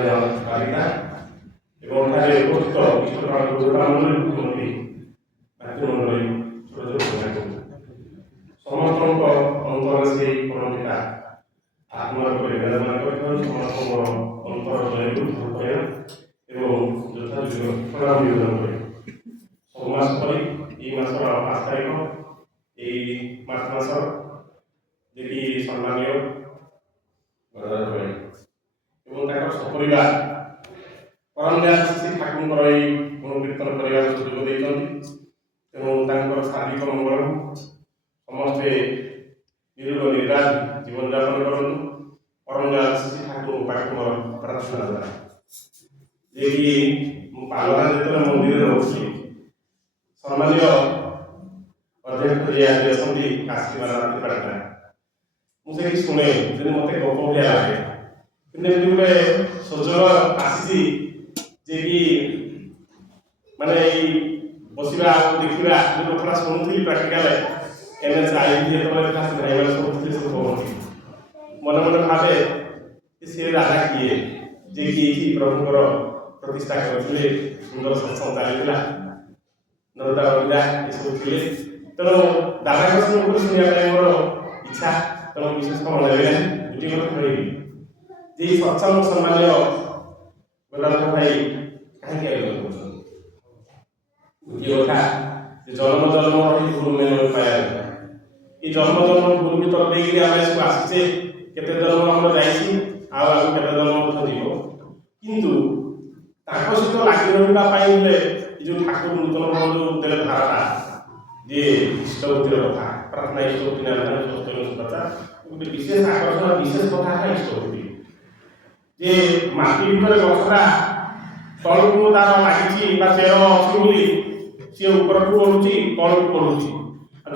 बालिका एवं ठारे उपस्थित विश्वकर्मा गुरुमंडली मुख्यमंत्री मातृमंडली छोट समस्त अंतर से परंपरा आत्मार पर विराजमान कर समस्त अंतर जय एवं यथायोग्य प्रणाम निवेदन करे समाज पर मासर 5 तारिख मार्च मास जी सम्मान्य सपरिवार परमदयाल श्री ठाकुर गुणकीर्तन करने सुजोग देते शारीरिक मंगल समस्ते निरुग निर्वाद जीवन यापन करूँ परमदयाल श्री ठाकुर पाठ प्रार्थना द्वारा जे कि पालना जो मंदिर रोचे सम्मान्य अध्यक्ष जी आज काशीपाटना मुझे शुणे मत गप भाया लगे कि गोटे सुजोग आसी जे कि माने बसवा देखा जो कथा शुणुली प्राक्टिकाल एनएच आई मन मन भावे सी राजा किए जे कि प्रभुकर प्रतिष्ठा करते सुंदर सत्संग चलता नरदा बंदा ये सब थे तेणु दादा शुणा मोर इच्छा तेणु विशेष कम लगे गोटे कथा कह जी सत्संग सम्मान्य गोलाम भाई कहीं आयोजन कर गोटे कथा जन्म जन्म रही गुरु में पाया ये जन्म जन्म गुरु की तरफ देखिए आम सब आसीचे केते जन्म आम जाइए आगे केते जन्म जीव किंतु सहित लगी रहा जो ठाकुर नूतन जो देले धारणा जे इष्टवृत्तिर कथा प्रार्थना इष्टवृत्ति नाम गोटे विशेष आकर्षण विशेष कथा है इष्टवृत्ति जे माटी भर गछटा तलू तार लगी चेर अच्छी सी ऊपर को बढ़ुची तलू बढ़ुची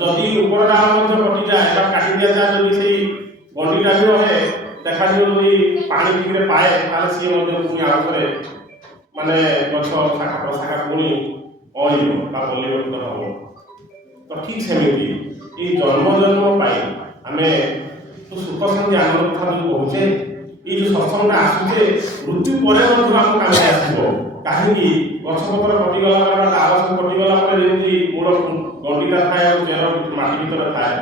जदि ऊपर डाल कटि जाए काटी दि जाए जब से गंडीटा भी रहे देखा पानी ठीक पाए सी पुणी आउे माने गछ शाखा प्रशाखा पुणी अलिव हम तो ठीक सेमती ये जन्म जन्म पाई आम तो सुख शांति आनंद कथा जो कहे ये जो सत्संग आसुचे मृत्यु पर आम काम आसो कहीं गछपतर कटिगला डाल सब कटिगला मूल गंडीटा थाए चेर माटी भर थाए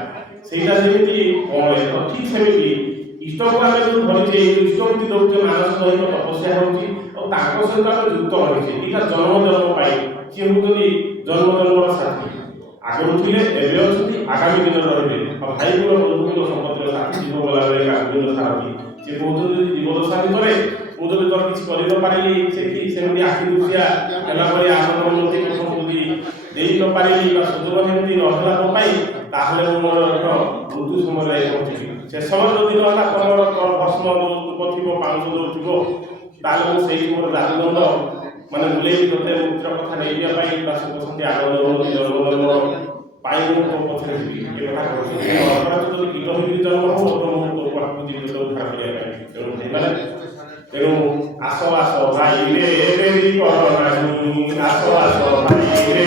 सहीटा जमी अड़े तो ठीक सेमती इष्ट को आम जो धरीचे इष्टवृत्ति दौचे मानस दैहिक तपस्या हो सहित आम युक्त रही यहाँ जन्म जन्म पाई सी हूँ जन्म जन्म साथी आगु थे अच्छी आगामी दिन रे भाई गुण बंधुक संपत्तिर साथी जीव गला बेले साथी सी कहते जीवदशा भितर मुझे तो किसी कर पारि सेमती आखि दुखिया है आनंद दे न पारि सुजोग सेमती नहला पाई मोर मृत्यु समय पहुँची से समय जो दिन है तुम भस्म जो थी पाउंस जो थी से मोर जादुदंड माने बुले तोते मुक्तिर कथा नहीं सुख शांति आनंद जन्म पाई पछे ये कथा कहते कीट हो जन्म हो तो पाक जीवित उद्धार करने तेणु आस आस भाई रे आस आस भाई रे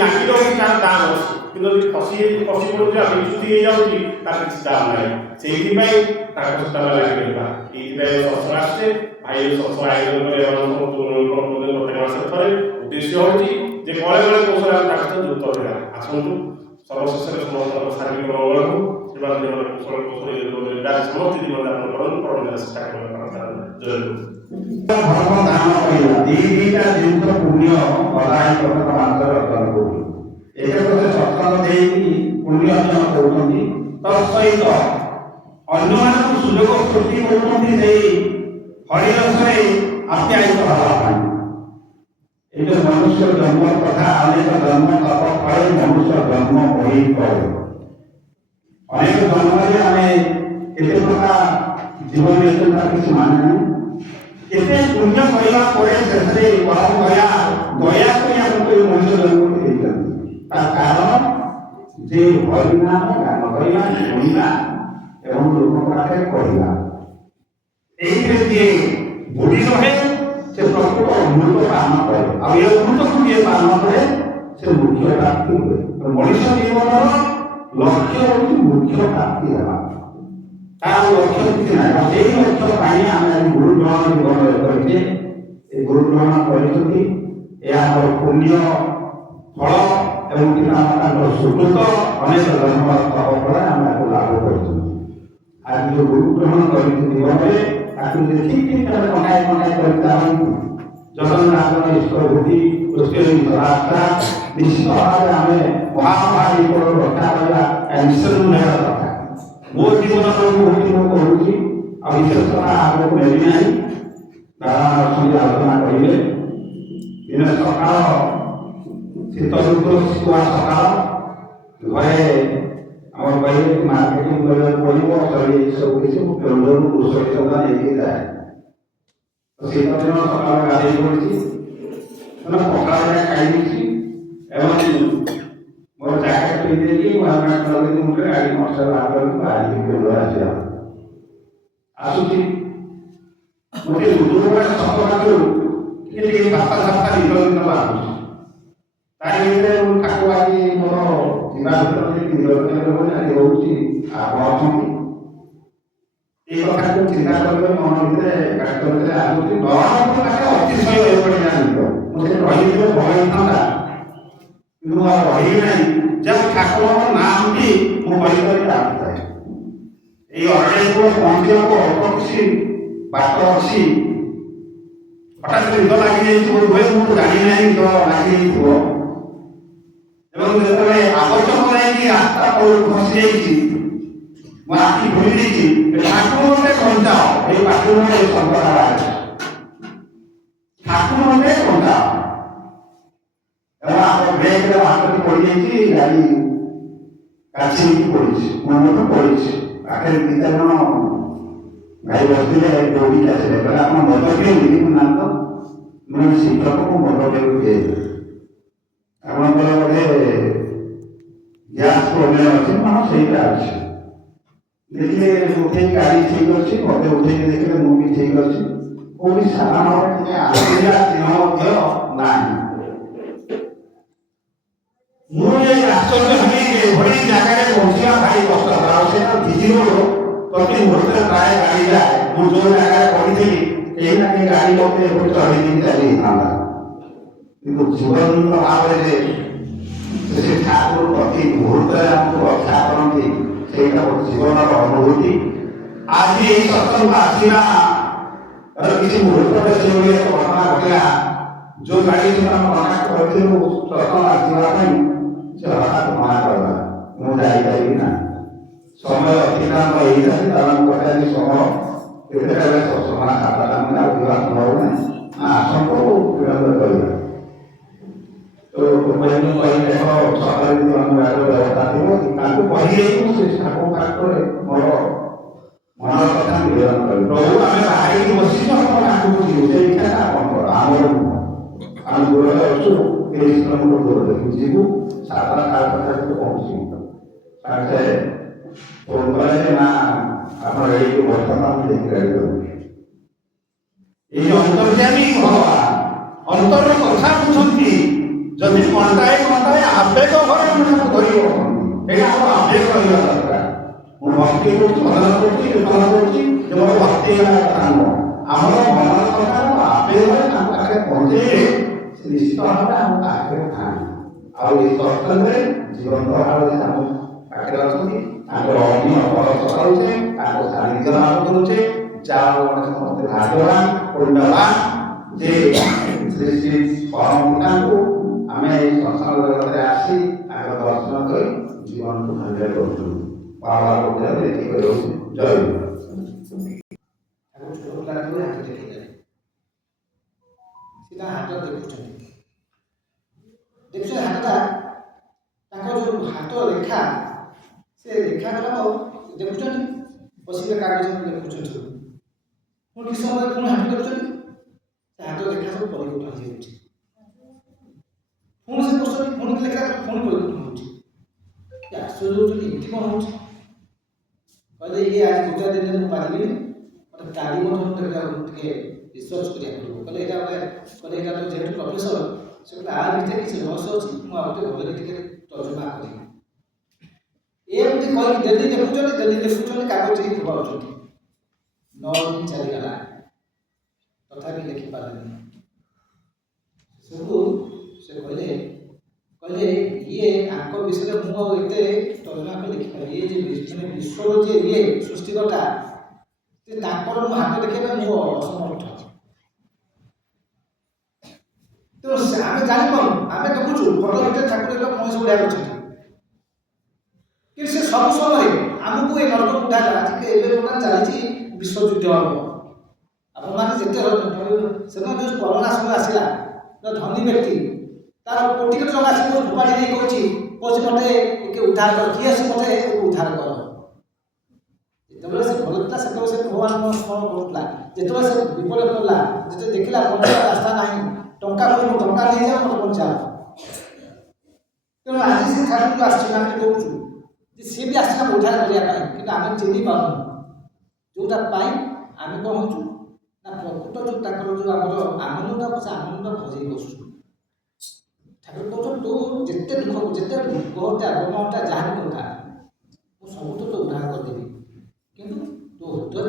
लगी रही तार दाम अच्छी खसी खसी पड़े विच्युति हो किसी दाम ना से लगी रहा ये सत्संग आसे भाई सत्संग आयोजन प्रत्येक मास थे उद्देश्य हूँ जे कले बड़े कौशल जुक्त रहा आसतु सर्वशेष समस्त शारीरिक मंगल हो कौशल कौशल समस्त जीवन यापन करूँ परम चेष्टा जय धर्म दान दीटा जीवित पुण्य बधाई प्रथम मात्र अर्पण करूँ एक सत्संग दे पुण्य अर्जन कर तत्सहित अन्य सुजोग सृष्टि कर ହରିରସରେ ଆପ୍ୟାୟିତ ହେବା ପାଇଁ। এই যে মনুষ্য জন্মর কথা অনেক জন্ম তপ ফলে মনুষ্য জন্ম বহি করে অনেক জন্মরে আমি কেতে প্রকার জীবন তার কিছু মানে নাই কেতে পুণ্য করা পরে শেষে পরম দয়া দয়া করে আমাকে মনুষ্য জন্ম দিয়েছেন তার কারণ যে হরিনাম গান করা শুনিবা এবং লোক পাখে কহিবা এইভাবে যে বুড়ি রহে से प्रकृत अमृत पान करे आ ये अमृत को ये पान करे से मुख्य प्राप्ति हुए तो मनुष्य जीवन लक्ष्य होती मुख्य प्राप्ति हेबा तार लक्ष्य किसी ना से लक्ष्य पाई आमे गुरु ग्रहण जीवन करके ए गुरु ग्रहण करछथि ए हमर पुण्य फल एवं पिता माता सुकृत अनेक जन्म तप फल आमे लाभ करछु आज जो गुरु ग्रहण करछथि जीवन में ताकि ठीक ठीक बनाए करता हूँ जगन्नाथ ईश्वर भूति उसके रास्ता निश्चित भाव में महामारी को रक्षा करना निश्चित नहीं रखा वो जीवन को भूति को करूँगी अब विशेषता आपको मिली नहीं नारायण लक्ष्मी आलोचना करेंगे इन सकाल शीत ऋतु शुआ सकाल घरे আমার বাইরে মার্কেটিং করে পড়িব সরি সব কিছু কেন্দ্র কুশলীতা নেই যায় তো সেটা জন্য সকালে গাড়ি করেছি মানে সকালে খাই দিয়েছি এবং মোর জ্যাকেট পিঁধে দিয়ে হেলমেট লগাই মুখে গাড়ি মশলা লাগলো গাড়ি কেন্দ্র আসে আসুছি মোটে দুপুরে সকালে ଟିକେ ବାପା ସାପା ନିରଞ୍ଜନ ବାହାରୁଛି ତାରି ଭିତରେ ମୁଁ ଠାକୁର ଆଜି ମୋର ଯିବା ଭିତରେ ନିରଞ୍ଜନ ହେଉଛି ଆପଣ ଅଛନ୍ତି এই কথাକୁ ଚିନ୍ତା କରିବେ ମନ ଭିତରେ କାଟ ଭିତରେ ଆସୁଛି ନରମ ପାଖରେ ଅତିଶୟ ଏପରି ଜାଣିବ ମୁଁ ସେ ରହିଯିବ ଭଲ ହେଇଥାନ୍ତା କିନ୍ତୁ ଆଉ ରହିବି ନାହିଁ ଯାହା ଠାକୁରଙ୍କ ନାମ ବି ମୁଁ କହିକରି ଆସୁଥାଏ ଏଇ ଅରଣ୍ୟକୁ ପହଞ୍ଚିବାକୁ ଅଳ୍ପ କିଛି ବାଟ ଅଛି ହଠାତ୍ ନିଦ ଲାଗିଯାଇଥିବ ହୁଏ ମୁଁ ଜାଣି ନାହିଁ ନିଦ ଲାଗିଯାଇଥିବ ଏବଂ ଯେତେବେଳେ ଆବଶ୍ୟକ ଯାଇକି ରାସ୍ତା ତଳକୁ ଖସି ଯାଇଛି ମୁଁ ଆଖି ଭୁଲି ଦେଇଛି ଠାକୁର ମତେ ବଞ୍ଚାଅ ଏଇ ପାଖରୁ ଏ ସମ୍ପଦ ଠାକୁର ମତେ ବଞ୍ଚାଅ ଏବଂ ଆମ ବ୍ରେକ୍ରେ ହାତଟି ପଡ଼ିଯାଇଛି ଗାଡ଼ି କାଛି ହେଇକି ପଡ଼ିଛି ମୋ ମଧ୍ୟ ପଡ଼ିଛି ପାଖରେ ଦୁଇ ଚାରି ଜଣ ଭାଇ ବସିଥିଲେ ଦୌଡ଼ିକି ଆସିଲେ କହିଲେ ଆପଣ ମଦ ପିଅନ୍ତି ମୁଁ ନା ତ ମୁଁ ଶିକ୍ଷକକୁ ମଦ ପିଇବାକୁ ଦିଏ ଆପଣଙ୍କର ବୋଧେ ଗ୍ୟାସ୍ ପ୍ରୋବ୍ଲେମ୍ ଅଛି ହଁ ସେଇଟା ଅଛି देखिए उठे गाड़ी ठीक अच्छी मत उठे देखिए मु भी ठीक अच्छी कोई साधारण टिके आसिया चिन्ह दियो नाही मु ये आश्चर्य हमी के बड़ी जगह रे पहुंचिया भाई कष्ट और से भिजिरो प्रति मुहूर्त प्राय गाड़ी जाए मु जो जगह रे पड़ी थी एही ना के गाड़ी लोके एपट चढ़ी दिन चली थांदा किंतु जीवन भाव रे से ठाकुर प्रति मुहूर्त रे हमको रक्षा करंती ସେଇଟା ଗୋଟେ ଜୀବନର ଅନୁଭୂତି ଆଜି ଏଇ ସତ୍ସଙ୍ଗ ଆସିବା କିଛି ମୁହୂର୍ତ୍ତରେ ସେଭଳି ଏକ ଘଟଣା ଘଟିଲା ଯୋଉ ଗାଡ଼ି ସେମାନେ ମନା କରିଥିଲୁ ସତ୍ସଙ୍ଗ ଆସିବା ପାଇଁ ସେ ହଠାତ୍ ମନା କଲା ମୁଁ ଯାଇପାରିବି ନା ସମୟ ଅତିକ୍ରାନ୍ତ ହେଇଯାଏ ତାର ପଚାରି ସମୟ କେତେବେଳେ ସତ୍ସଙ୍ଗ ଖାତାଟା ମୁଁ ଆଉ ଯିବା ସମ୍ଭବ ନାହିଁ ଆସନ୍ତୁ ବିଳମ୍ବ କରିବା तो मैं कहीं देखो सरकारी दुकान में आगे व्यवस्था थी वो ताकू पढ़ी से ठाकुर ठाकुर मोर मन कथा निवेदन कर प्रभु आमे बाहर की बसी तो हम ठाकुर जी से इच्छा आपण कर आमर हम दूर अछु 30 किलोमीटर दूर देखि जीवु सातरा काल कथा को पहुंची साथे फोन करे ना आपण रेडी को वर्तमान देख रहे हो ये अंतर्यामी भगवान अंतर कथा बुझंती जदि कंटाए कंटाए आवेग घरे मुझे धरिब ये आम आवेग रहा दरकार ମୁଁ ଭକ୍ତି କରୁଛି ଭଜନ କରୁଛି କୀର୍ତ୍ତନ କରୁଛି କେବଳ ଭକ୍ତି ହେଲା କଥା ନୁହଁ ଆମର ମନ ସରକାର ଆବେଗରେ ତାଙ୍କ ପାଖରେ ପହଞ୍ଚେଇଲେ ସେ ନିଶ୍ଚିତ ଭାବରେ ଆମ ପାଖରେ ଥାଆନ୍ତି ଆଉ ଏଇ ସତ୍ସଙ୍ଗରେ ଜୀବନ ଭାବରେ ଆମ ପାଖରେ ଅଛନ୍ତି ତାଙ୍କର ଅନ୍ୟ ପରଶ କରୁଛେ ତାଙ୍କ ସାନ୍ନିଧ୍ୟ ଲାଭ କରୁଛେ ଯାହା ସମସ୍ତେ ଭାଗ୍ୟବାନ ପୁଣ୍ୟବାନ ଯେ ଶ୍ରୀ ଶ୍ରୀ ପରମ ପିତାଙ୍କୁ ଆମେ ଏଇ ସଂସାର ଜଗତରେ ଆସି ତାଙ୍କ ଦର୍ଶନ କରି ଜୀବନକୁ ଧନ୍ୟ କରୁଛୁ ବାବା ଜୟ सीधा हाथ देखुं देखुं हाथटा जो हाथ रेखा से रेखा गुड़ाक देखुं बसिक कागज देखुं पुणी किस समय पुणी हाथ देखुं से हाथ रेखा सब परिवर्तन हो पुणी से क्वेश्चन पुणी लेखा पुणी परिवर्तन हो आश्चर्य होती कौन हो कहले ये आज गोटे दिन मुझे पारि मतलब काली टे रिसर्च करा कहले कहले तो जेहतु प्रोफेसर से आ भितर किसी रहस्य अच्छी मुझे घरे टे तर्जमा करी एमती कही डेली देखुं कागज ही फोपाऊँ 9 दिन चलीगला तथापि लिखिपारे सब से कहले ये आंक विषय मुझे तर्जमा कर लिखिपारे ये विश्वर जे ये सृष्टिकर्ता हाथ देखा मु असमर्थ तो आम जापर आम देखुचु फटो भितर ठाकुर मनीष गुड़ा अच्छे कि से सब समय आमको ये नरक उठाला चली विश्वयुद्ध हम आप से जो कोरोना समय आसला धनी व्यक्ति तार कोटि कोटी टका आस फोपाड़ी नहीं कौन मत उद्धार कर किए मत उद्धार कर जिते से भल था से भगवान स्मरण करूला जिते से विपद पड़ा जिते देखला बंचार रास्ता ना टंका टंका नहीं जाओ मत बंचा तेणु आज से ठाकुर आम कहूँ सी भी आसला उद्धार करने कि आम चिन्ह पाऊँ जोटा आम कौन हो प्रकृत जो आम आनंद से आनंद भजई बसु ठाकुर कहते तू जिते दुख जिते गहटा गमटा जहाँ भी दरकार मुझे सब तो उद्धार करदेवी किंतु तो हृदय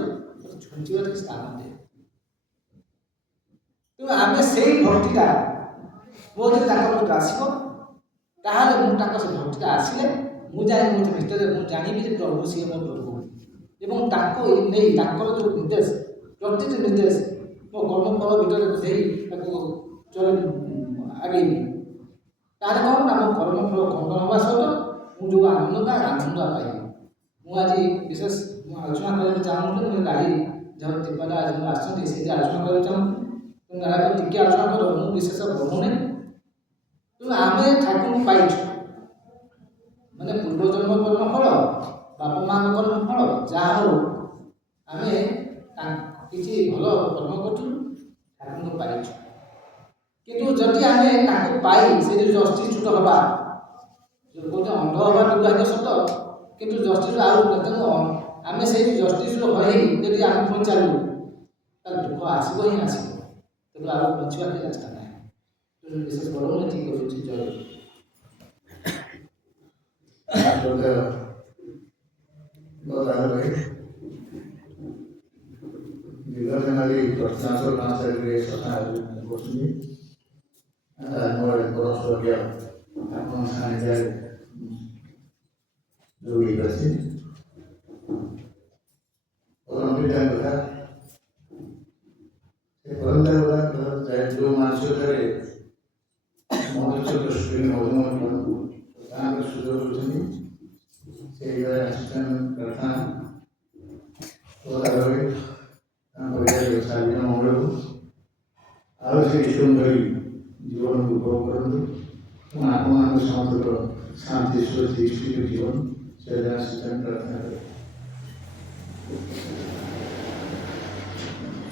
छुंचार स्थान दे तेणु आम से भक्तिटा मो जो आसो मुझे भक्तिटा आसिले मुझे भितर मुझे जानी प्रभु सी मो प्रभु एवं जो निर्देश प्रति निर्देश मो कर्मफल भितर चल आगे तार कौन ना मो कर्मफल खंडन हवा सहित मुझे आनंद पाइबी मुझे विशेष आलोचना करने चाहूँ गाड़ी जहाँ दीपाला आज आलोचना करना चाहूँ टी आलोचना कर मुझे विशेष बढ़ुनी तेणु आम ठाकुर पाइछु मैंने पूर्वजन्म कर्मफल बापा माँ कर्मफल जहाँ हो आम किसी भल कर्म कर पाइछु किंतु जदि आम पाई से जस्टिस हवा जो कहते अंध हवा दुर्भाग्य सत किंतु जस्टिस आम से जस्टिस हई आम पुणी चलू दुख आसब ही आसो तेणु आगे बचा रास्ता ना विशेष बढ़ो ठीक करुच्छे जय प्रश्नांतर कांसारी सत्ता बसुनी परस्पर आपन सानिध्य जोड़ी करছি परमपिता कथा से परमपिता कथा जो मानसिक करे मनुष्य दृष्टि मधुमन तांग सुजोग होती से असिस्टेंट करता तो आगे तांग साबिना मंगल आरो से सुंदरी जीवन उपभोग करते आत्मा समग्र शांति सुरक्षित स्थिर जीवन से असिस्टेंट प्रार्थना करें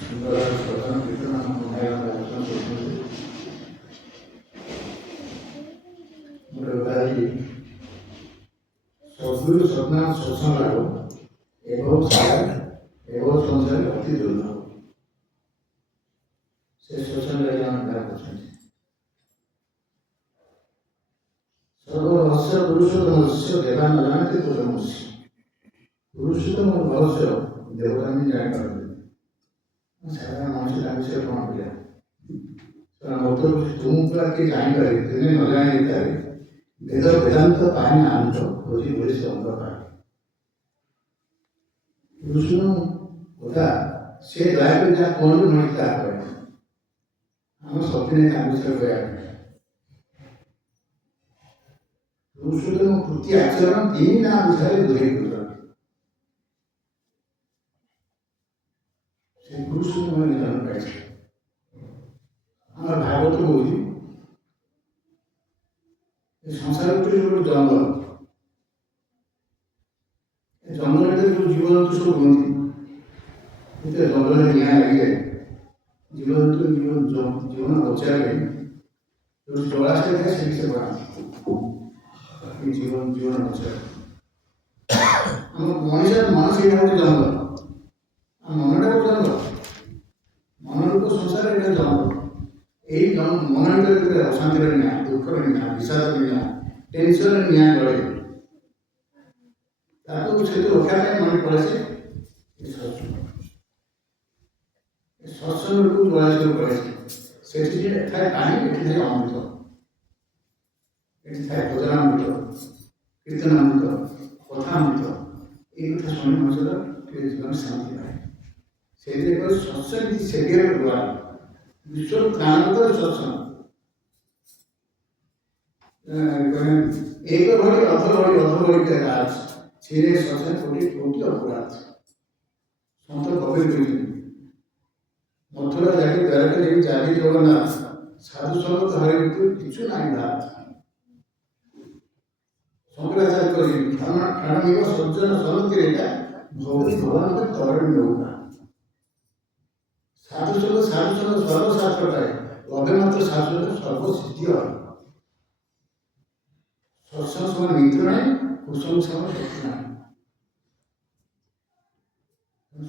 सुंदर प्रथम वितरण सदगुरु सदनाम शोषण लाभ एवं संसार अति दुर्लभ से शोषण लगे सर्वरहस्य पुरुषोत्तम देवा न जानते पुरुषोत्तम रहस्य देवता नहीं जान साधारण मनुष्य विषय कौन किया तुम के जानकारी तेने न जाने वेद वेदांत पानी आंत खोजी बोली से अंग पाए पुरुषों कथा से लाइफ जहाँ कौन भी नहीं था हम सबने आविष्कार किया पुरुषोत्तम कृति आचरण तीन ना विषय बुझे से पुरुषोत्तम निधन पाए हमारे ଭକ୍ତ କହୁଛି ଏ ସଂସାର ଗୋଟେ ଜଙ୍ଗଲ। ଏ ଜଙ୍ଗଲ ଭିତରେ ଯେଉଁ ଜୀବଜନ୍ତୁ ସବୁ ରୁହନ୍ତି, ଯେତେ ଜଙ୍ଗଲରେ ନିଆଁ ଲାଗିଯାଏ, ଜୀବଜନ୍ତୁ ଜୀବନ ବଞ୍ଚାଇବା ପାଇଁ ଯେଉଁ ଜଳାଶୟ ଥାଏ ସେଠି ସେ ପଳାନ୍ତି ଜୀବନ ବଞ୍ଚାଇବା। ଆମ ମଣିଷ ମନ ସେଇଟା ଗୋଟେ ଜଙ୍ଗଲ, ଆମ ମନଟା ଗୋଟେ ଜଙ୍ଗଲ, ମନରୂପ ସଂସାର ଏଇଟା ଜଙ୍ଗଲ। ଏଇ ମନ ଭିତରେ ଯେତେବେଳେ ଅଶାନ୍ତିର ନିଆଁ, ଦୁଃଖର ନିଆଁ, ବିଷାଦର ନିଆଁ, ଟେନସନର ନିଆଁ ଜଳେ, ତାକୁ ସେଠୁ ରକ୍ଷା ପାଇଁ ମନେ ପଡ଼େ ସତ୍ସଙ୍ଗ ରୂପ ଜଳାଶୟ ପଡ଼େ। ସେଠି ଥାଏ ପାଣି, ଏଠି ଥାଏ ଅମୃତ, ଏଠି ଥାଏ ଭଜନାମୃତ, କୀର୍ତ୍ତନାମୃତ, କଥାମୃତ। এই কথা শুনে মানুষের জীবন শান্তি পায়। সেইটাই সৎসঙ্গ সেবিয়ার দ্বারা বিশ্ব ত্রাণান্তর সৎসঙ্গ। एक भरी अधभरी के राज छिरे ससे कोटि कोटि अपराध। संत कबीर कहते मथुरा जाके द्वारका जाके जाति जगन्नाथ साधु संगत हरि किछु नाही बात। शंकराचार्य कही खाणमिव सज्जन सनति रेखा भगवती भगवान के तरण नौका। साधु संग सर्वशास्त्र पाए लभे मात्र साधु संग सर्वसिद्धि है। सत्संग समान मित्र नहीं, कुसंग समान शत्रु नहीं।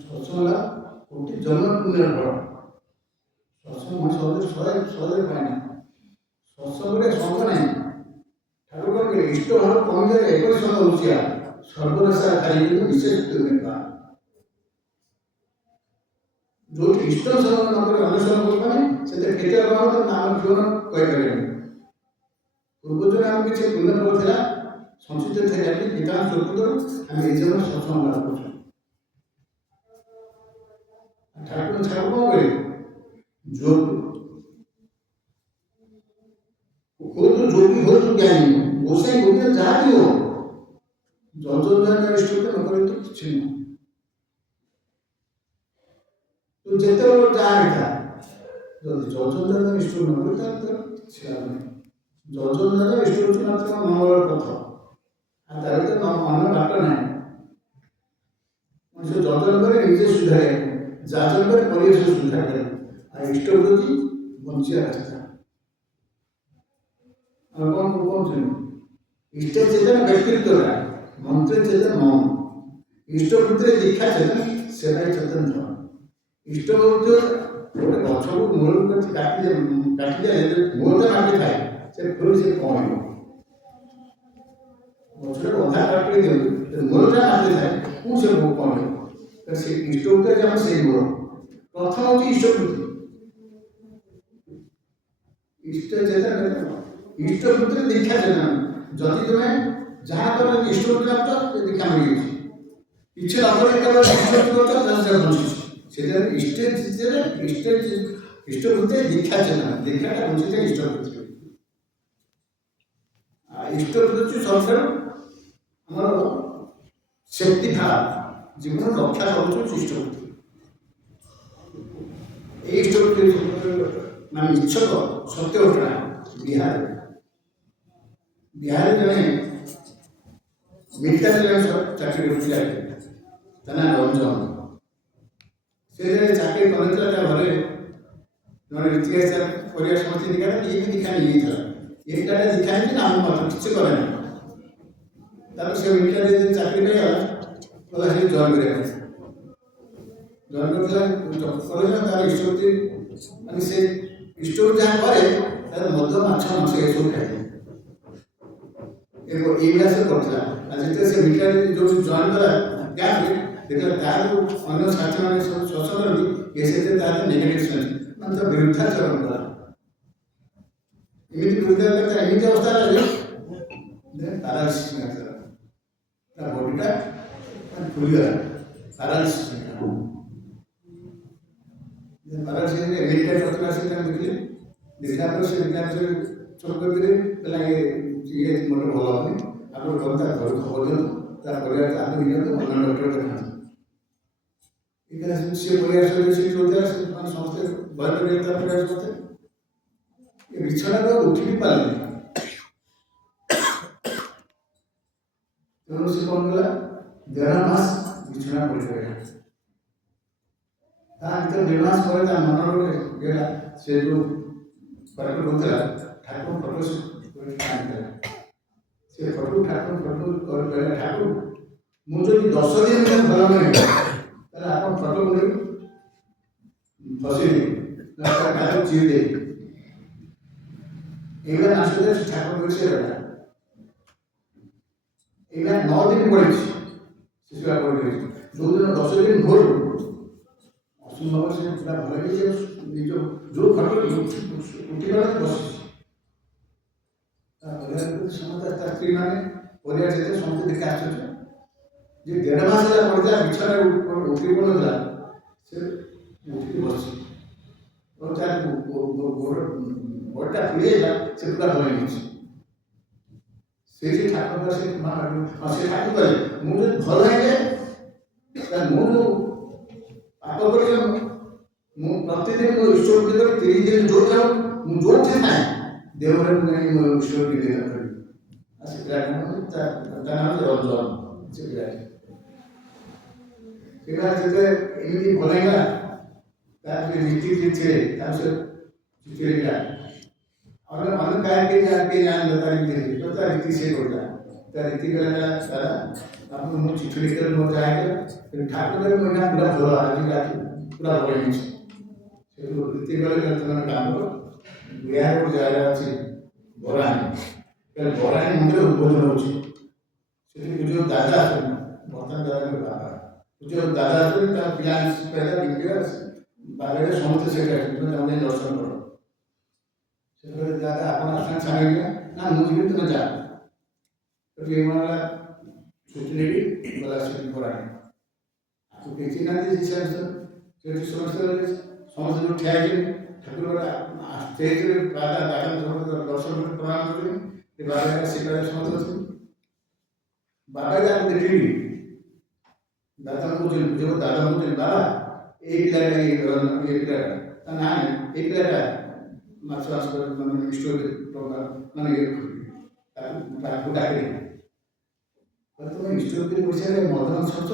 सत्संग कोटि जन्म पुण्य फल। सत्संग मन सहज पाए ना। सत्संग संग नहीं ठाकुर के इष्ट भाव कम जाए एक संग रुचिया सर्वनाशा खाली विशेष दुर्गा जो इष्ट संग नकर अनुसरण करबानी सेते केते भाव तो नाम जीवन कहि करेन। पूर्वजन आम किसी पुण्य फल था संचित थे पिता स्वरूप आम ये सत्संग लाभ कर ठाकुर छाड़ कौन करे जो तो जोगी हो तो ज्ञानी हो गोसाई गोविंद जहाँ भी हो जन इष्ट न करे तो किसी नहीं। तो जिते जहाँ था जन इष्ट न करे तो जन इष्ट होती मात्र मंगल पथ तार मन बाट ना मनुष्य जजन करे निजे सुधारे जाजन करे परिवेश सुधार करे इष्ट होती बंचिया रास्ता। इष्ट चेतन व्यक्तित्व मंत्र चेतन मन इष्ट वृत्ति दीक्षा चेतन सेवा चेतन धन इष्ट गोटे गछ को मूल काटी जाए मूलता माटी थाए से फूल से कौन गछ अधा काटी दिखाते मूलता माटी थाए कौन से कौन से इष्ट वृत्ति से मूल प्रथम हूँ इष्ट वृत्ति इष्ट चेतन इष्ट वृत्ति दीक्षा चेतन जदि तुम्हें जहाँ कर इष्ट वृत्ति प्राप्त दीक्षा मिल गई किसी अगर इष्ट इष्ट वृत्ति दीक्षा चेतन दीक्षाटा बुझे इष्ट वृत्ति इष्ट वृत्ति सबसे आम शक्ति भाव जीवन रक्षा कर इष्ट वृत्ति इष्ट वृत्ति मान इच्छक सत्य घटना बिहार जड़े मिलिटारी जन चाकरी करते रंजन से चाकरी कर घरे जड़े इतिहास परिवार समस्त दिखा ये भी दिखा नहीं था ये दिखा नहीं आम किसी करे ना से मिलिटारी चाकरी पाइला जॉइन कर इष्टवृत्ति मानी से इष्टवृत्ति जहाँ करे मद माछ मांस ये सब खाए ये से करता जिते से मिलिटारी जो जॉइन कला क्या देखा तार अन्य साथी मैंने सत्संग ये से नेगेटिव सेंस मतलब विरुद्धाचरण कला एमती विरुद्धाचरण एमती अवस्था पैरालिसिस बॉडीटा फुलगला पैरालिसिस पैरालिसिस मिलिटारी प्रतिमासी देखिए देखला पर से विज्ञान चोट कर ये मोटे भल हेनी आप घर घर खबर दिखाँ तार परिवार आगे निजा अन्न डॉक्टर देखा सी परिवार सहित समस्त भय परिवार करते ଏ ବିଛଣାରୁ ଉଠି ବି ପାରିଲେନି। ତେଣୁ ସେ କ'ଣ କଲା, 1.5 ମାସ ବିଛଣା ପଡ଼ି ରହିଲା। ତା ଭିତରେ 1.5 ମାସ ପରେ ତା ମନର ଗୋଟେ ଗଲା, ସେ ଯେଉଁ ଫଟୋ ରହୁଥିଲା ଠାକୁର ଫଟୋ ଆଣିଥିଲା। ସେ ଫଟୋ ଠାକୁର ଫଟୋ କହିଲା, ଠାକୁର ମୁଁ ଯଦି 10 ଦିନ ଭିତରେ ଭଲ ନୁହେଁ ତାହେଲେ ଆପଣ ଫଟୋ ନେଇ ବସେଇବି, କାହାକୁ ଚିରି ଦେବି। ଏଇଭଳିଆ ମାସରେ ଠାକୁର ସେ ରହିଲା। ଏଇଭଳିଆ 9 ଦିନ ପଡ଼ିଛି, ଶିଶୁଆ ପଡ଼ି ରହିଛି। ଯେଉଁଦିନ 10 ଦିନ ଭୋରୁ ଅସୁନ୍ଦର ସେ ପୁରା ଭଲ ହେଇଛି। ନିଜ ଯେଉଁ ଫଟୋ ଉଠିଗଲା ବସିଛି। ତା ପରିବାର ସମସ୍ତେ, ତା ସ୍ତ୍ରୀ ମାନେ, ପରିବାର ଯେତେ ସମସ୍ତେ ଦେଖି ଆସୁଛନ୍ତି ଯେ 1.5 ମାସ ହେଲା ପଡ଼ିଥିଲା, ବିଛଣା ଉଠି ପଡ଼ୁଥିଲା, ସେ ଉଠିକି ବସିଛି। ତାର ଗୋଡ଼ଟା ଫୁଲିଯାଇଥିଲା, ସେ ପୁରା ଭଲ ହେଇଯାଇଛି। ସେଇଠି ଠାକୁର ସେ ଠାକୁର କହିଲେ, ମୁଁ ଯଦି ଭଲ ହେଇଯାଏ ତାହେଲେ ମୁଁ ଯେଉଁ ପାପ କରିଛି, ମୁଁ ପ୍ରତିଦିନ ମୋ ଈଶ୍ୱର ପୂଜା କରି 30 ଦିନ ଯୋଉଠି ମୁଁ ଯୋଉଠି ନାହିଁ ଦେହରେ ମୁଁ ଯାଇ ମୋ ଈଶ୍ୱର ନିବେଦନ କରିବି। ଆଉ ସେ ପିଲାଟା ତା ନାମ ରଞ୍ଜନ। ସେ ପିଲା ଯେତେ ଏମିତି ଭଲ ହେଇଗଲା, ତାର ନୀତି ଥିଲେ ତାର ସେ ଚିଠି ଲେଖିଲା। ଅନ୍ୟ କାହିଁକି ଜାଣିଲ ତାର ନୀତି, ତା ନୀତି ସେ କରିଲା। ତା ନୀତି କହିଲା, ଦାଦା ଆପଣ ମୁଁ ଚିଠି ଲେଖିଲେ ମୋ ଯାହା ହେଇଥିଲା, ଠାକୁର ମହିନା ପୁରା ଭଲ, ଆଜି ପୁରା ଭଲ ହେଇଛି। ସେଠୁ ନୀତି କହିଲେ, ତୁମେ କାମ କର, ବିହାର ଗୋଟେ ଜାଗା ଅଛି ବରାଣୀ, ବରାଣୀ ମନ୍ଦିର ଉଦ୍বোଧନ ହେଉଛି। ସେଠି ପୂଜ୍ୟ ଦାଦା ଆସନ୍ତି, ବର୍ତ୍ତମାନ ଦାଦାଙ୍କ ବାବା ପୂଜ୍ୟ ଦାଦା ଆସନ୍ତି। ତା ପିଲା ବାବାରେ ସମସ୍ତେ ସେଠି ଆସିବେ, ତୁମେ ତାଙ୍କୁ ଯାଇ ଦର୍ଶନ କର। ସେ କହିଲେ, ଦାଦା ଆପଣ ଆସିଲେ ଛାଡ଼ିବେ ନା, ମୁଁ ଯିବି, ତୁମେ ଯା। ସେଠି ଏଇଭଳିଆ ଛୁଟି ନେବି ଗଲା ସେଠି ବରାଣୀ। ଆଉ କିଛି ନାହାନ୍ତି, ସେଠି ସମସ୍ତେ ଯେଉଁ ଠିଆ ହେଇଛନ୍ତି, ଠାକୁର ଷ୍ଟେଜ୍ରେ ଦାଦାଙ୍କ ଦର୍ଶନ ପ୍ରଣାମ କରୁଛନ୍ତି। ସେ ବାବା ଶିକାରେ ସମସ୍ତେ ଅଛନ୍ତି। ବାବା ଯାହାକୁ ଦେଖିବି, ଦାଦା କହୁଛନ୍ତି, ଯେଉଁ ଦାଦା କହୁଛନ୍ତି, ବାବା ଏଇ ପିଲାଟା, ଏଇ ପିଲାଟା ତା ନାଁ ଏଇ ପିଲାଟା ମାଛ ମାନେ ଇଷ୍ଟ ମାନେ ତାକୁ ଡାକିଲେ, ତୁମେ ଇଷ୍ଟ ପଇସାରେ ମଦନ ସରୁଛ,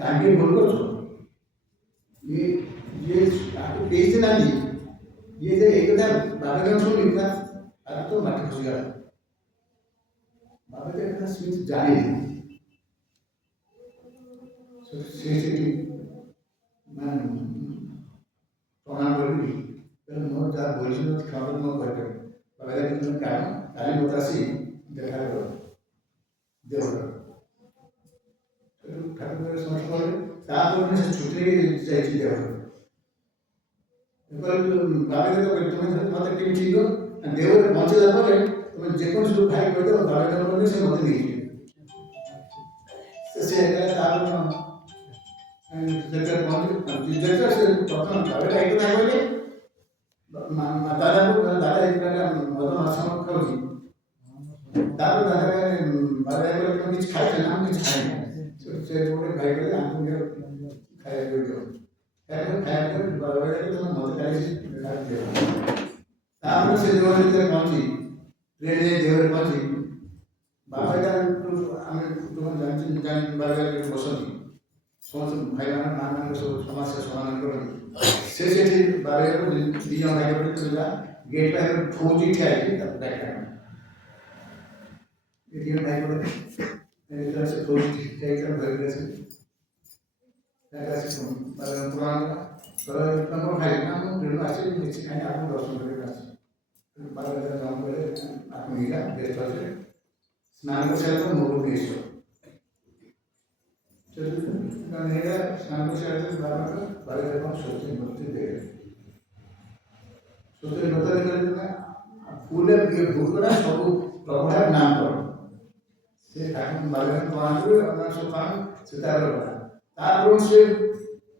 କାହିଁକି ଭୁଲ କରୁଛ? ଇଏ ତାକୁ କେହି ନାହାନ୍ତି, ଇଏ ଯେ ଏଇ କଥା ବାବା କେମିତି ଶୁଣିଲି, ତାକୁ ତ ମାଟି ଖସିଗଲା। ବାବା ଏ କଥା ସ୍ମୃତି ଜାଣିନି। ସେ ସେଠି ପ୍ରଣାମ କରିବି, ମୋର ଯାହା ବୟସ କ୍ଷମତା ମୁଁ କହିପାରିବି। ବାବା ତୁମେ କାଲି ମୋତେ ଆସି ଦେଖା କର ଦେହର। ଠାକୁର ସମସ୍ତେ କହିଲେ, ତାପରେ ସେ ଛୁଟି ଯାଇଛି ଦେହର। ବାବା ତୁମେ ମୋତେ କେମିତି ଯିବ, ଦେହରେ ପହଞ୍ଚିଲା ପରେ ତୁମେ ଯେକୌଣସି ଭାଇ କହିଦେବ, ବାବା କହିଲେ ସେ ମୋତେ ନେଇଯିବେ। ସେ ତାପରେ ଯେତେବେଳେ ସେ ପ୍ରଥମ ବାବାଟା ଏଇ କଥା କହିଲେ, ଦାଦାକୁ ଦାଦା ଏଇ ପିଲାଟା ମଦ ମାଛ ଖାଉଛି। ତାପରେ ଦାଦା ବାବା କହିଲେ, ତୁମେ କିଛି ଖାଇଛ ନା? ମୁଁ କିଛି ଖାଇନି। ସେ ଗୋଟେ ଭାଇ କହିଲେ, ଆମକୁ ଖାଇବାକୁ ଦିଅ। ଖାଇବାକୁ ବାବା କହିଲେ, ତୁମେ ମୋତେ ଖାଇଛି ଦିଅ। ତାପରେ ସେ ଦେହରେ ଯେତେବେଳେ ପହଞ୍ଚି, ଟ୍ରେନରେ ଦେହରେ ପହଞ୍ଚି, ବାବା ଆମେ ବାବା ବସନ୍ତି, ସମସ୍ତ ଭାଇମାନେ ମାଆମାନେ ସବୁ ସମାଜରେ ସମାନ କରନ୍ତି। ସେ ସେଠି ବାବା 2 ଜଣ ଭାଇ ଗେଟ୍ ପାଖରେ ଫୌଜି ଠିଆ ହେଇଛି, ତାକୁ ଡାକିଲା। ଏ 2 ଜଣ ଭାଇ ସେ ଫୌଜି ଠିଆ ହେଇଛି, ଧରିକି ଆସିଲେ। ପୁରାଣ ତାଙ୍କର ଖାଇ ନା, ମୁଁ ଟ୍ରେନ୍ରୁ ଆସିବି, କିଛି ଖାଇନି, ଆପଣ ଦର୍ଶନ କରିବାକୁ ଆସିବି। ବାବା କାମ କଲେ, ଆପଣ ଏଇଟା ବ୍ୟସ୍ତ ଅଛି, ସ୍ନାନ କରିସାରିଲା ପରେ ମୋ ନେଇଯିବ। ସ୍ନାନ କରିସାରିଲା ବାବା ସ୍ୱସ୍ତି ମୂର୍ତ୍ତି ଦେବେ। ସ୍ୱସ୍ତି ମୂର୍ତ୍ତି ଦେଲେ ଫୁଲେ ଭୋଗଟା ସବୁ ପ୍ରଭାବ ନାମ କର। ସେ ଠାକୁର ବାବା ପ୍ରଣାମ କରିବେ, ଆପଣ ସବୁ ପାଣି ସେ ତାର କଥା। ତାପରେ ସେ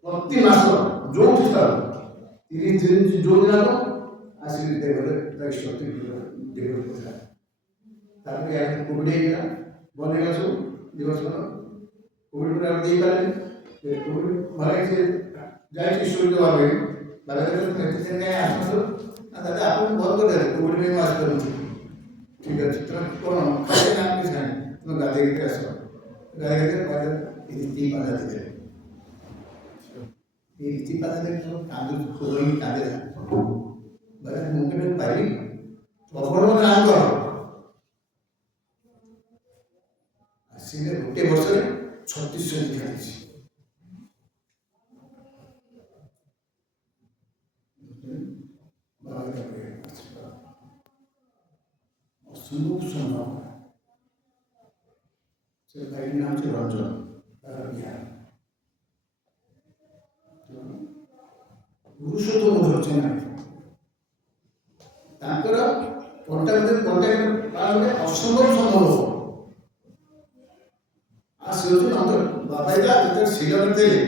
ପ୍ରତି ମାସ ଯୋଉଠି ଥାଉ 30 ଦିନ ଯୋଉଦିନ ଆସିକି ଦେହରେ ଶକ୍ତି ଦେହରେ କଥା। ତାପରେ କୋଭିଡ଼ ହେଇଗଲା, ବନ୍ଦ ହେଇଗଲା ସବୁ ଦିବସ। କୋଭିଡ଼ ପୁରା ଦେଇପାରିଲେ, କୋଭିଡ଼ ଭଲ ସେ ଯାଇଛି ଈଶ୍ୱର ଦେବା ପାଇଁ। ବାବା ଏତେ ଦିନ କାହିଁ ଆସନ୍ତୁ, दादा आपण बंद कर कोविड में मास्क करू ठीक है चित्र कोण काय नाम की सांग तुम्ही गाडी घेते असं गाडी घेते पाहिजे इथे पाजा देते ये इथे पाजा देते तो तांदूळ खोदून तांदूळ बरं मुंबईत पाहिली प्रॉब्लेम काम करो ଆସିଲେ ଗୋଟେ ବର୍ଷରେ 3600 ଦିଆଯାଇଛି ଅସମ୍ଭବ ସମ୍ଭବ ସେ ଭାଇ ନାମ ହେଉଛି ରଞ୍ଜନ ତାର ବିହାର ପୁରୁଷୋତ୍ତମ ଧରିଛି ନା ତାଙ୍କର କଣ୍ଟାକ୍ଟ ପାଳନରେ ଅସମ୍ଭବ ସମ୍ଭବ ଆସିଯାଉଛି ଆମର ବାବା ଏଇଟା ଯେତେବେଳେ ଶ୍ରୀଲଙ୍କା ଥିଲେ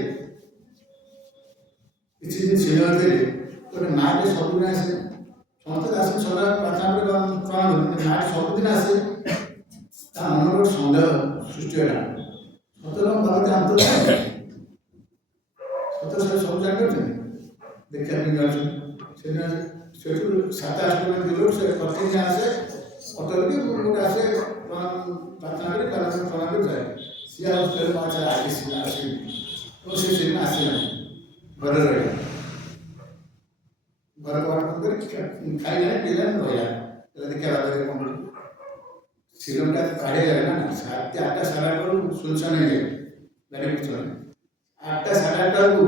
କିଛି ଦିନ ଶ୍ରୀଲଙ୍କା ଥିଲେ ଗୋଟେ ମାଆଟେ ସବୁଦିନ ଆସେ ସମସ୍ତେ ଆସେ ସଦା ପ୍ରାର୍ଥନା କରି ମାଆଟେ ସବୁଦିନ ଆସେ ତା ମନରେ ଗୋଟେ ସନ୍ଦେହ ସୃଷ୍ଟି ହେଲା ସତରେ ବାବା ଜାଣନ୍ତୁ ସତରେ ସେ ସବୁ ଜାଣିପାରୁଛନ୍ତି ଦେଖିବା ପାଇଁ ଯାଉଛନ୍ତି ସେଦିନ ସେଠୁ 7-8 କିଲୋମିଟର ଦୂରରୁ ସେ ପ୍ରତିଦିନ ଆସେ ଅଟୋରେ ଗୋଟେ ଆସେ ପ୍ରାର୍ଥନା କରି ପ୍ରଣାମ କରି ଯାଏ ସିଏ ଆଉ ଆଚ୍ଛା ଆସିବି ତ ସେ ସେଦିନ ଆସିଲାନି ଘରେ ରହିଲା ଘରେ କବାଟ ବନ୍ଦ କରି ଖାଇଲାନି ପିଇଲାନି ରହିଲା ଦେଖିବା ବାବା କ'ଣ ଶ୍ରୀଲଙ୍କା କାଢ଼ିଗଲେ ନା 8ଟା 8:30 ବେଳକୁ ସୁନସାନ ହେଇଯାଏ ଗାଡ଼ି କିଛି ନାହିଁ 8ଟା 8:30 ବେଳକୁ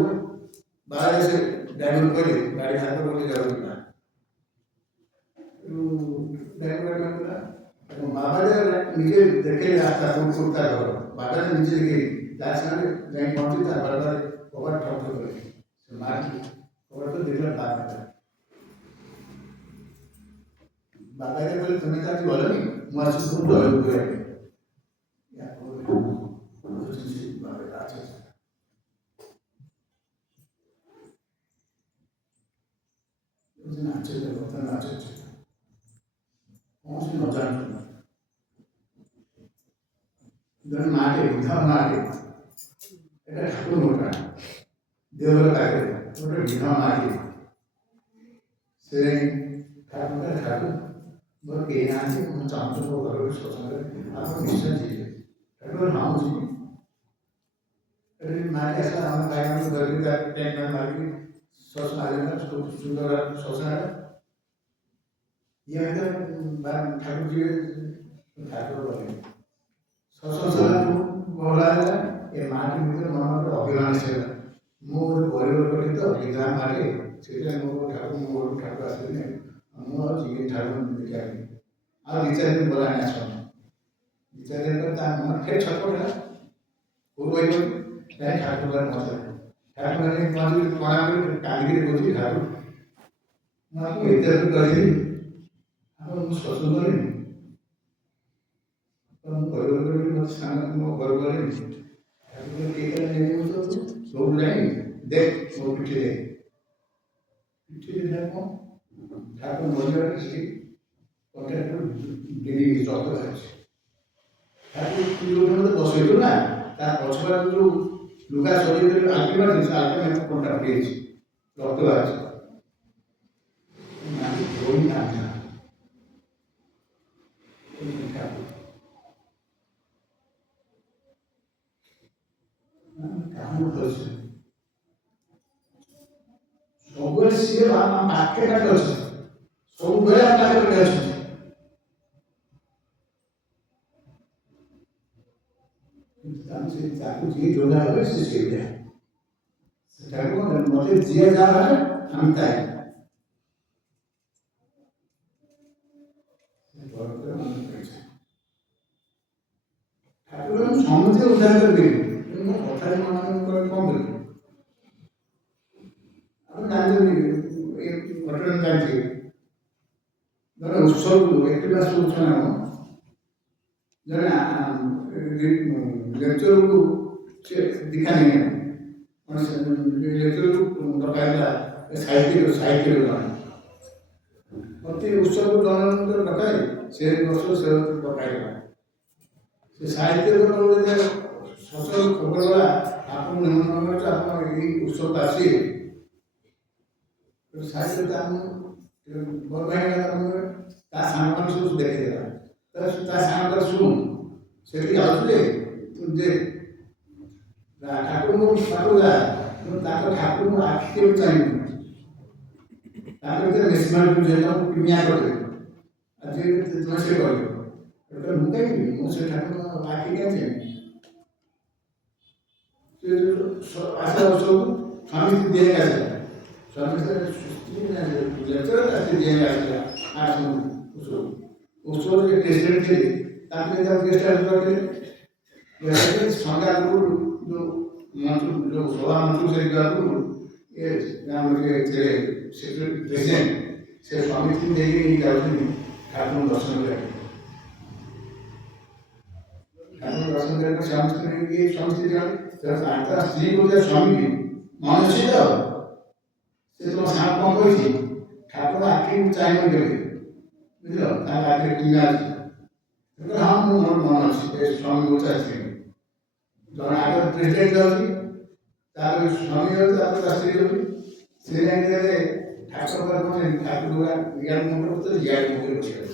ବାହାରେ ସେ ଡ୍ରାଇଭର କହିଲେ ଗାଡ଼ି ହାତ କରି ଯାଉଥିଲା ଡ୍ରାଇଭର ବାବା ନିଜେ ଦେଖିଲେ ରାସ୍ତା ତା ଘର ବାବା ନିଜେ ଦେଖି ତା ସାଙ୍ଗରେ ଯାଇ ପହଞ୍ଚି ତା ଘର କବାଟ ଠକ୍ ଠକ୍ କଲେ ସେ ମାରିକି କବାଟ ଦେଖିଲା ବାବା କହିଲେ ତୁମେ ତାକୁ ଗଲନି ମୁଁ ଆସି ତୁମକୁ ରହିବୁ ନାଚ ନାଚ କୌଣସି ନ ଜାଣୁ ଜଣେ ମାଆଟେ ବୃଦ୍ଧା ମାଆଟେ এটা ঠাকুর মোটা ଦେହର ପାଖରେ ଗୋଟେ ବୃଦ୍ଧା ମାଆଟେ ସେ ଠାକୁର ମୋର କେହି ନାହାନ୍ତି ମୁଁ ଚାହୁଁଛି ମୋ ଘରକୁ ଶ୍ମଶାନରେ ଆପଣ ନିଶ୍ଚୟ ଯିବେ ଠାକୁର ହଁ ଯିବି ମାଆଟେ ଆସିଲା ଆମ ଭାଇମାନଙ୍କୁ ଧରିକି ତା ଟେଣ୍ଟ ମାରିକି ଶ୍ମଶାନ ସୁନ୍ଦର ଶ୍ମଶାନ ଇଏ ଠାକୁର ଯିବେ ଠାକୁର ଗଲେ ଶ୍ମଶାନକୁ ଗଲା ହେଲା ଏ ମାଆଟି ଭିତରେ ମନରେ ଅଭିମାନ ଆସିଲା ମୁଁ ଗୋଟେ ଗରିବ ଲୋକ ତ ବିଧା ମାରେ ସେଥିପାଇଁ ମୋ ଠାକୁର ଆସିଲେ ମୁଁ ଆଉ ଯିବି ଠାକୁର ଦେଖିବା ପାଇଁ ଆଉ 2-4 ଦିନ ଗଲାଣି ଆସନ 2-4 ଦିନ ପରେ ତା ମନ ଫେର ଛଟପଟ ହେଲା କୋଉ ରହିବ ଯାଇ ଠାକୁର ପହଞ୍ଚିଲା ଠାକୁର ପହଞ୍ଚି ପ୍ରଣାମ କରି କାନ୍ଦିକିରି କହୁଛି ଠାକୁର ମୁଁ ଆପଣଙ୍କୁ ଏତେ କହିଲି ଆପଣ ମୁଁ ଶୋଷ କଲିନି ମୁଁ ଗରିବ ଲୋକ ମୋତେ ସାଙ୍ଗ ମୋ ଘର ଗଲେନି ଠାକୁର କିଏ ସବୁ ଯାଇ ଦେଖ ମୋ ପିଠିରେ କ'ଣ ଠାକୁର ମରିବାରେ ସେଠି କଣ୍ଟାକ୍ଟର ଡେରି ରକ୍ତ ବାହାରିଛି ଠାକୁର ମୋତେ ବସେଇଲୁ ନା ତା ପଛପାଖ ଯେଉଁ ଲୁଗା ସଜେଇ ଆଲପି ମାରିଛି ସେ ଆଲପି ମାରି କଣ୍ଟାକ୍ଟ ହେଇଛି ରକ୍ତ ବାହାରିଛି ଧୋଇ ନାହା ସବୁବେଳେ ସିଏ ପାଖେ ପାଖେ ଅଛି ସବୁବେଳେ ଆମ ପାଖେ ପାଖେ ଅଛନ୍ତି ତାକୁ ଯିଏ ଯୋଜନା କରେ ସେ ସେଇଭଳିଆ ସେଟାକୁ ମୋତେ ଯିଏ ଯାହା ହେଲେ ଆମେ ତାই ଠାକୁର ସମସ୍ତେ ଉଦ୍ଧାର କରିପାରିବେ ମୋ କଥାରେ କ'ଣ କରିବି ଆପଣ ଜାଣିଛନ୍ତି ଏ ଘଟଣା ଜାଣିଥିବେ ଜଣେ ଉତ୍ସବକୁ ଏପ୍ରିଲ ମାସ ଉତ୍ସବ ନାମ ଜଣେ ଲେକ୍ଚରକୁ ସେ ଦୀକ୍ଷା ନେଇ ଲେକ୍ଚରକୁ ଡକାଇଲା ସାହିତ୍ୟ ଜଣେ ପ୍ରତି ଉତ୍ସବକୁ ଜଣେ ଡକାଇ ସେ ବର୍ଷ ସେ ଡକାଇଲା ସେ ସାହିତ୍ୟ ସଚଳ ଖବର ଗଲା ଆପଣ ନିମନ୍ତ୍ରଣ କରୁଛୁ ଆପଣ ଏଇ ଉତ୍ସବକୁ ଆସିବେ ସାହିତ୍ୟ ଆମକୁ ବଡ଼ ଭାଇ ତା ସାଙ୍ଗମାନେ ସବୁ ଦେଖେଇଦେଲା ତା ସାଙ୍ଗଟା ଶୁଣୁ ସେଠି ଯାଉଥିଲେ ତୁ ଯେ ଠାକୁରଙ୍କୁ ପାଖକୁ ଯା ତାଙ୍କ ଠାକୁରଙ୍କୁ ଆଖି କେବେ ଚାହିଁବୁ ତାଙ୍କ ଭିତରେ ମେସିମାରି ପୂଜେଇବାକୁ କିଣିଆ କରିଦେବେ ଆଜି ତୁମେ ସେ କହିବ ମୁଁ କାହିଁକି ମୁଁ ସେ ଠାକୁରଙ୍କ ଆଖି କାହିଁ ଚାହିଁବି ସେ ଆସିଲା ବର୍ଷକୁ ସ୍ୱାମୀ ଦିଏ ଆସିଲା ସ୍ୱାମୀ ଦିଏ ଆସିଲା ଉତ୍ସବରେ ପ୍ରେସିଡେଣ୍ଟ ଥିଲେ ତାଙ୍କୁ ତାକୁ ଗେଷ୍ଟ ହାଉସ୍ କରିଥିଲେ ସନ୍ଧ୍ୟା ପୂର୍ବରୁ ଯେଉଁ ସଭା ମନ୍ତ୍ରୀ ସେ ଯିବା ପୂର୍ବରୁ ଆମର ଥିଲେ ସେକ୍ରେଟାରୀ ପ୍ରେସିଡେଣ୍ଟ ସେ ସ୍ୱାମୀକୁ ଦେଇକି ନେଇକି ଯାଉଛନ୍ତି ଠାକୁରଙ୍କୁ ଦର୍ଶନ କରିବାକୁ ଠାକୁର ଦର୍ଶନ କରିବାକୁ ସ୍ୱାମୀ ନେଇକି ସ୍ୱାମୀ ସ୍ତ୍ରୀ ଜଣେ ତାଙ୍କ ସ୍ତ୍ରୀ କହୁଥିବା ସ୍ୱାମୀ ମନୁଷ୍ୟ ତ ସେ ତୁମ ସାଙ୍ଗ କ'ଣ କହିଛି ଠାକୁର ଆଖିକୁ ଚାହିଁବ କେବେ ବୁଝିଲ ତାଙ୍କ ଆଖିରେ କିଣା ଅଛି ହଁ ମୁଁ ମୋର ମନ ଅଛି ଏ ସ୍ୱାମୀ କହୁଥିବା ସ୍ତ୍ରୀ ଜଣେ ଆଗ ପ୍ରେସିଡେଣ୍ଟ ଯାଉଛି ତାପରେ ସ୍ୱାମୀ ଯାଉଛି ତାପରେ ତା ସ୍ତ୍ରୀ ଯାଉଛି ସେ ଜାଣିଥିଲେ ଠାକୁର ପାଖରେ ପହଞ୍ଚେନି ଠାକୁର ଇଆଡ଼େ ମୁଣ୍ଡ ପତ୍ର ଇଆଡ଼େ ମୁଣ୍ଡରେ ବସିବା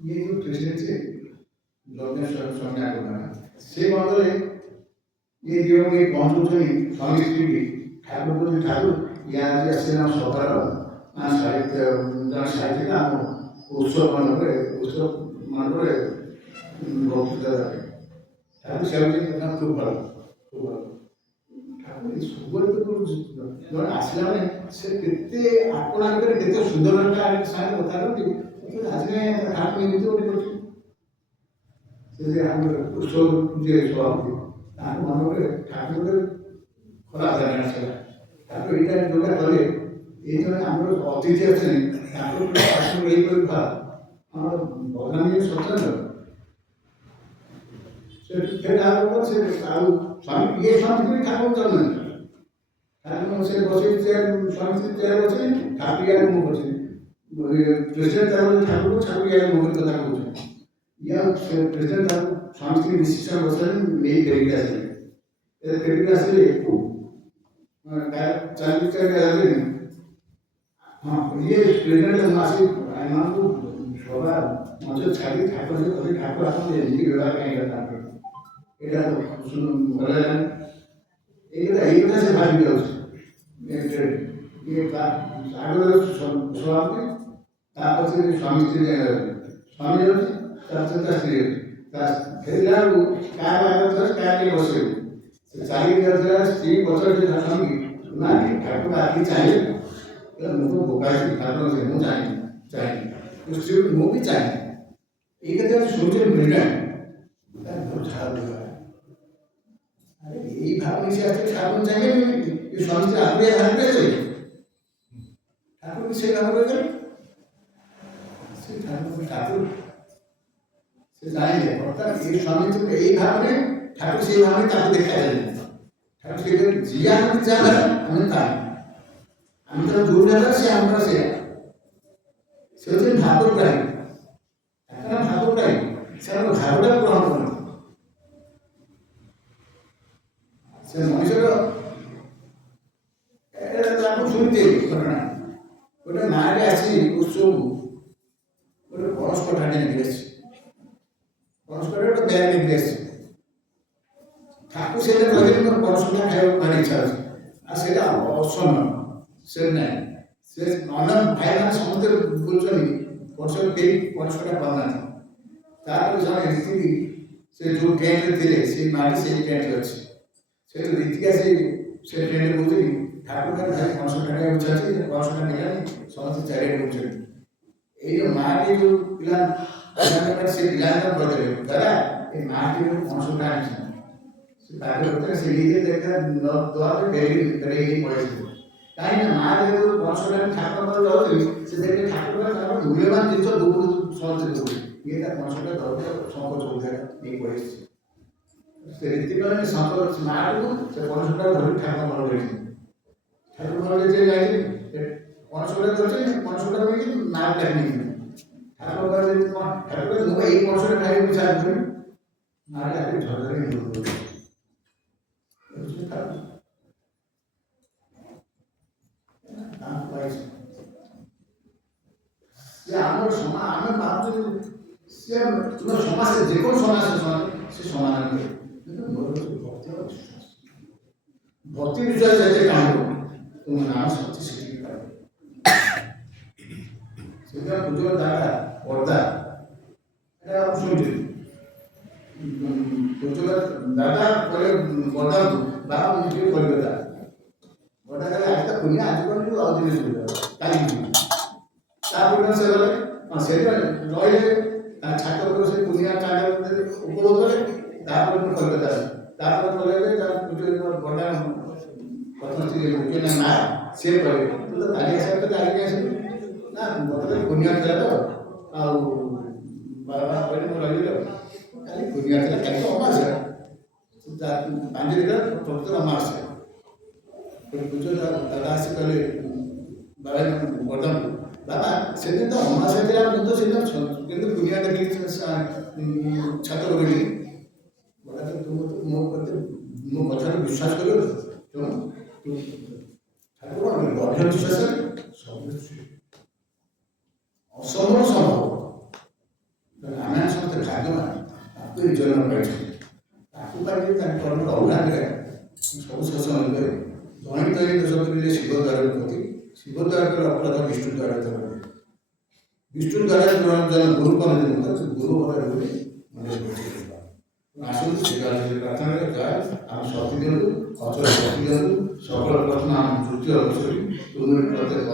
ଇଏ ଯେଉଁ ପ୍ରେସିଡେଣ୍ଟ ସେ ଲଗ୍ନେଶ୍ୱର ସ୍ୱାମୀ ଆଗ ସେ ବଦଳରେ ये जो ये पहुंचुଛନ୍ତି स्वामी स्त्री ठाकुर को ठाकुर यहाँ आज आसे ना सकार ना साहित्य जन साहित्य का उत्सव मनोरे उत्सव मनोरे बहुत ठाकुर सेवजी ना खूब भल ठाकुर इस सुगर तो जन आसला में से कितने आपना करे कितने सुंदर का साथ बता रहा हूँ तो आज में ठाकुर ये तो नहीं से हम उत्सव जे स्वामी ତାଙ୍କ ମନରେ ଠାକୁର ଖରାପ ଧାରଣା ଆସିଲା ଠାକୁର ଏଇଟା ଯୋଉଟା କଲେ ଏଇ ଜଣେ ଆମର ଅତିଥି ଅଛନ୍ତି ତାଙ୍କୁ ଠାକୁର ଏଇପରି ଭାବ ଆମର ବଦନାମୀ ସଚେତନ ସେ ଆଉ ସ୍ୱାମୀ ଇଏ ସ୍ୱାମୀ ଠାକୁର ଚାଲୁନାହାନ୍ତି ଠାକୁର ସେ ବସେଇ ସ୍ୱାମୀ ଚେୟାର ବସେଇ ଠାକୁର ଇଆଡ଼େ ମୁହଁ କରୁଛନ୍ତି ପ୍ରେସିଡେଣ୍ଟ ଠାକୁର ଠାକୁର ଇଆଡ଼େ ମୁହଁ କଥା କହୁଛନ୍ତି ଇଏ ପ୍ରେସିଡେଣ୍ଟ स्वामी स्त्री विशिष्ट बसले नहीं फेरिक आसले ए फेरिक आसले चालू चले आले हां ये प्रेसिडेंट मासी आइमान को सभा मजे छाड़ी ठाकुर से कभी ठाकुर आपन एमपी व्यवहार कहीं करता एटा तो सुन बोले एटा से भाग गयो ये का आगे स्वामी तापसे स्वामी स्त्री स्वामी तापसे स्त्री फेरिला क्या क्या बसे चाली स्त्री बचर स्वामी ना ठाकुर आखिर चाहिए मुझे भोपाल ठाकुर से मुझे चाहिए स्त्री मुझे भी चाहिए एक सोचे मिलना बहुत खराब हुआ अरे यही भाव से ठाकुर चाहिए ये स्वामी से आगे ठाकुर से ठाकुर ठाकुर से जाएंगे अर्थात ये स्वामी तो यही भाव में ठाकुर से भाव में ताकि देखा जाए ठाकुर से जिया हम जाना हमें था हम तो दूर जाता से हम से ठाकुर प्राय ठाकुर प्राय से हम ठाकुर ग्रहण करना से मनुष्य को एटा तो सुनते घटना गोटे मारे आसी उत्सव गोटे परस कठाने निकले परस्पर तो बैग निकले ठाकुर से कहले मोर परस्पर खाए भारी इच्छा अछि आ सेटा असम से नहीं से अनन भाई माने समुद्र बोलछनी परस्पर के परस्पर पाना तार जने रीति से जो टेंट दिले से माटी से टेंट अछि से रीति का से टेंट बोलछनी ठाकुर का भाई परस्पर खाए इच्छा अछि परस्पर नहीं समस्त चारे बोलछनी ए जो माटी जो पिला से पिलाना बदले दादा ये माटी में परस्पर नहीं से ताके होते से लिए देखा न द्वार पे बेरी करेगी पड़े काई ना मार दे तो परस्पर ठाकुर पर जाओ से देखे ठाकुर का मूल्यवान जिनिस दूर सोच दे ये ता परस्पर दरकार संकोच हो जाएगा नहीं पड़े से रीति पर संकोच मार को से परस्पर धरि ठाकुर मन रही ठाकुर मन जे जाई परस्पर करछे परस्पर में नाम टेक्निक ठाकुर का ठाकुर नो एक परस्पर खाई विचार करी मार के झगड़े नहीं होते ପାଇଛି ଯେ ଆମର ଆମେ ଭାବୁଛୁ ସେ ତୁମ ସମାଜରେ ଯେକୌଣସି ସମାଜ ସେ ସମାନ ନୁହେଁ କିନ୍ତୁ ମୋର ଭକ୍ତି ଆଉ ବିଶ୍ୱାସ ଭକ୍ତି ବିଶ୍ୱାସ ଯେତେ କାମ ତୁମ ନାମ ଶକ୍ତି ସେତିକି ପାଇବ ସେଥିପାଇଁ ପୂଜକ ଦାଦା ପର୍ଦା এটা শুনছি ପୂଜକ ଦାଦା କହିଲେ ପର୍ଦାକୁ ବାବା ମୁଁ ଟିକେ କଲିକତା ବଡ଼ା କହିଲେ ଆଜି ତ କୁନିଆ ଆଜି କରିବୁ ଆଉ ଦିନେ ସୁବିଧା କାଲି ତାପରେ ସେ ଗଲେ ସେଇଟା ରହିଲେ ତା ଛାତ ଉପରେ ସେ କୁନିଆ ଚାଲ ଉପଭୋଗ କଲେ ତାପରେ ମୁଁ କଲିକତା ତାପରେ କଲେଜରେ ତା ବଡ଼ା ପ୍ରଥମ ସ୍ତ୍ରୀ ମୁଖ୍ୟ ମା ସିଏ କହିଲେ ତୁ ତ କାଲି ଆସିବା ତ କାଲିକି ଆସିବୁ ନା ମୋତେ କୁନିଆ ଥିଲା ତ ଆଉ ବାବା କହିଲେ ମୁଁ ରହିଲି କାଲି କୁନିଆ ଥିଲା କାଲି ତ ଅମାବାସ୍ୟା 5 ଦିନ ପ୍ରକୃତ ଅମାବାସ୍ୟା ପୂଜା ଦାଦା ଆସି କହିଲେ ବାବା ବର୍ତ୍ତମାନ ବାବା ସେଦିନ ତ ଅମାବାସ୍ୟା ଥିଲା ମୁଁ ତ ସେଦିନ କିନ୍ତୁ କୁନିଆ ଦେଖିକି ଛାତ କରିଲି ମୋ କଥାରେ ବିଶ୍ୱାସ କରିବ ତେଣୁ ଠାକୁର ଗଭୀର ବିଶ୍ୱାସ ସବୁ ଅସମ୍ଭବ ସମ୍ଭବ ଆମେ ସମସ୍ତେ ଭାଗ୍ୟବାନ ତାକୁ ଏଇ ଜନ୍ମ ପାଇଛନ୍ତି ତାକୁ ପାଇକି ତାଙ୍କ କର୍ମର ଅଭାବରେ ସବୁ ଶୋଷଣ କରିବେ ଜଣିତ ହିଁ ଦୋଷ କରିଲେ ଶିବ ଦ୍ୱାରା ପ୍ରତି ଶିବ ଦ୍ୱାରା କଲେ ଅପରାଧ ବିଷ୍ଣୁ ଦ୍ୱାରା କରନ୍ତି ବିଷ୍ଣୁ ଦ୍ୱାରା ଗୁରୁ କରନ୍ତି ଗୁରୁ ଭରେ ବୋଲି ଆସନ୍ତୁ ସେ ପ୍ରାର୍ଥନା ଜୟ ଆମେ ଶକ୍ତି ଦିଅନ୍ତୁ ଅଚଳ ଶକ୍ତି ଦିଅନ୍ତୁ ସକଳ ପ୍ରଶ୍ନ ଆମେ ତୃତୀୟ ତୁମରି ପ୍ରତ୍ୟେକ